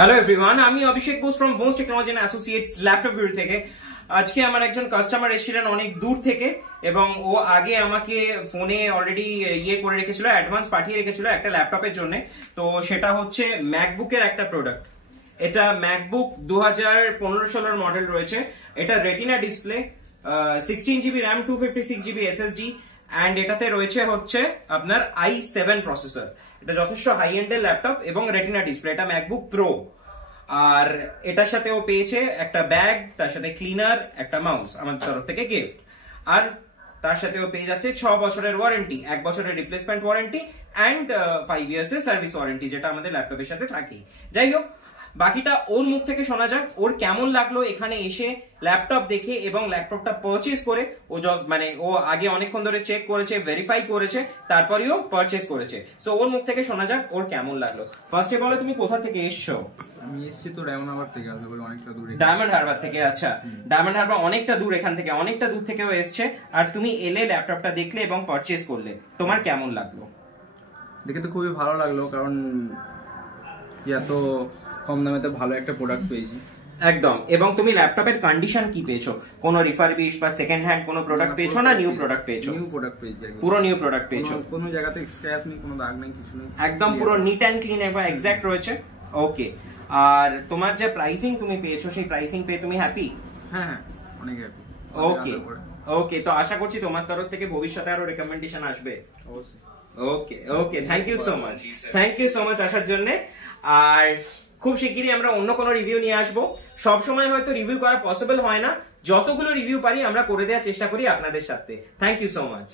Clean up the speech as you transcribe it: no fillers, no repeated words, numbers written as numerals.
Hello everyone, আমি Abhishek Bose from Bose technology and associates laptop view থেকে। আজকে আমার একজন কাস্টমার এসেছিলেন অনেক দূর থেকে এবং ও আগে আমাকে ফোনে অলরেডি করে রেখেছিল, অ্যাডভান্স পাঠিয়ে রেখেছিল একটা ল্যাপটপের জন্য। তো সেটা হচ্ছে ম্যাকবুকের একটা প্রোডাক্ট। এটা ম্যাকবুক 2015-16 মডেল রয়েছে। এটা retina display, 16 GB RAM, 256 GB SSD, and এটাতে রয়েছে হচ্ছে আপনার i7 প্রসেসর। এটা যথেষ্ট হাই এন্ডের ল্যাপটপ এবং রেটিনা ডিসপ্লে। এটা ম্যাকবুক প্রো। আর এটার সাথে ও পেয়েছে একটা ব্যাগ, তার সাথে ক্লিনার, একটা মাউস আমাদের তরফ থেকে গিফট। আর তার সাথে ও পেয়ে যাচ্ছে 6 বছরের ওয়ারেন্টি, 1 বছরের রিপ্লেসমেন্ট ওয়ারেন্টি অ্যান্ড 5 ইয়ার্স এর সার্ভিস ওয়ারেন্টি, যেটা আমাদের ল্যাপটপের সাথে থাকে। যাই হোক, বাকিটা ওর মুখ থেকে শোনা যাক ওর কেমন লাগলো এখানে এসে ল্যাপটপ দেখে এবং ল্যাপটপটা পারচেজ করে। ও আগে অনেকক্ষণ ধরে চেক করেছে, ভেরিফাই করেছে, তারপরেও পারচেজ করেছে। সো ওর মুখ থেকে শোনা যাক ওর কেমন লাগলো। ফার্স্টে বলো, তুমি কোথা থেকে এসছো? আমি এসেছি তো ডায়মন্ড হারবার থেকে, আশা করি অনেকটা দূরে। ডায়মন্ড হারবার থেকে? আচ্ছা, ডায়মন্ড হারবার অনেকটা দূর, এখান থেকে অনেকটা দূর থেকেও এসছে। আর তুমি এলে ল্যাপটপটা দেখলে এবং পারচেজ করলে, তোমার কেমন লাগলো? দেখে তো খুবই ভালো লাগলো, কারণ এত কম দামে তো ভালো একটা প্রোডাক্ট পেয়েছি। একদম। এবং তুমি ল্যাপটপের কন্ডিশন কি পেয়েছো? কোনো রিফারবিশ বা সেকেন্ড হ্যান্ড কোনো প্রোডাক্ট পেয়েছো না নিউ প্রোডাক্ট পেয়েছো? নিউ প্রোডাক্ট পেয়েছি, পুরো নিউ প্রোডাক্ট পেয়েছো। কোনো জায়গাতে স্ক্র্যাচ নেই, কোনো দাগ নেই, কিছু নেই, একদম পুরো নিট এন্ড ক্লিন একবার এক্সাক্ট রয়েছে। ওকে। আর তোমার যে প্রাইসিং তুমি পেয়েছো, সেই প্রাইসিং পেয়ে তুমি হ্যাপি? হ্যাঁ, অনেক হ্যাপি। ওকে ওকে, তো আশা করছি তোমার তরফ থেকে ভবিষ্যতে আরো রেকমেন্ডেশন আসবে। অবশ্যই। Okay okay, thank you so much, thank you so much আসার জন্য। আর খুব শিগগিরই আমরা অন্য কোনো রিভিউ নিয়ে আসবো। সবসময় হয়তো রিভিউ করা পসিবল হয় না, যতগুলো রিভিউ পারি আমরা করে দেওয়ার চেষ্টা করি আপনাদের সাথে। Thank you so much.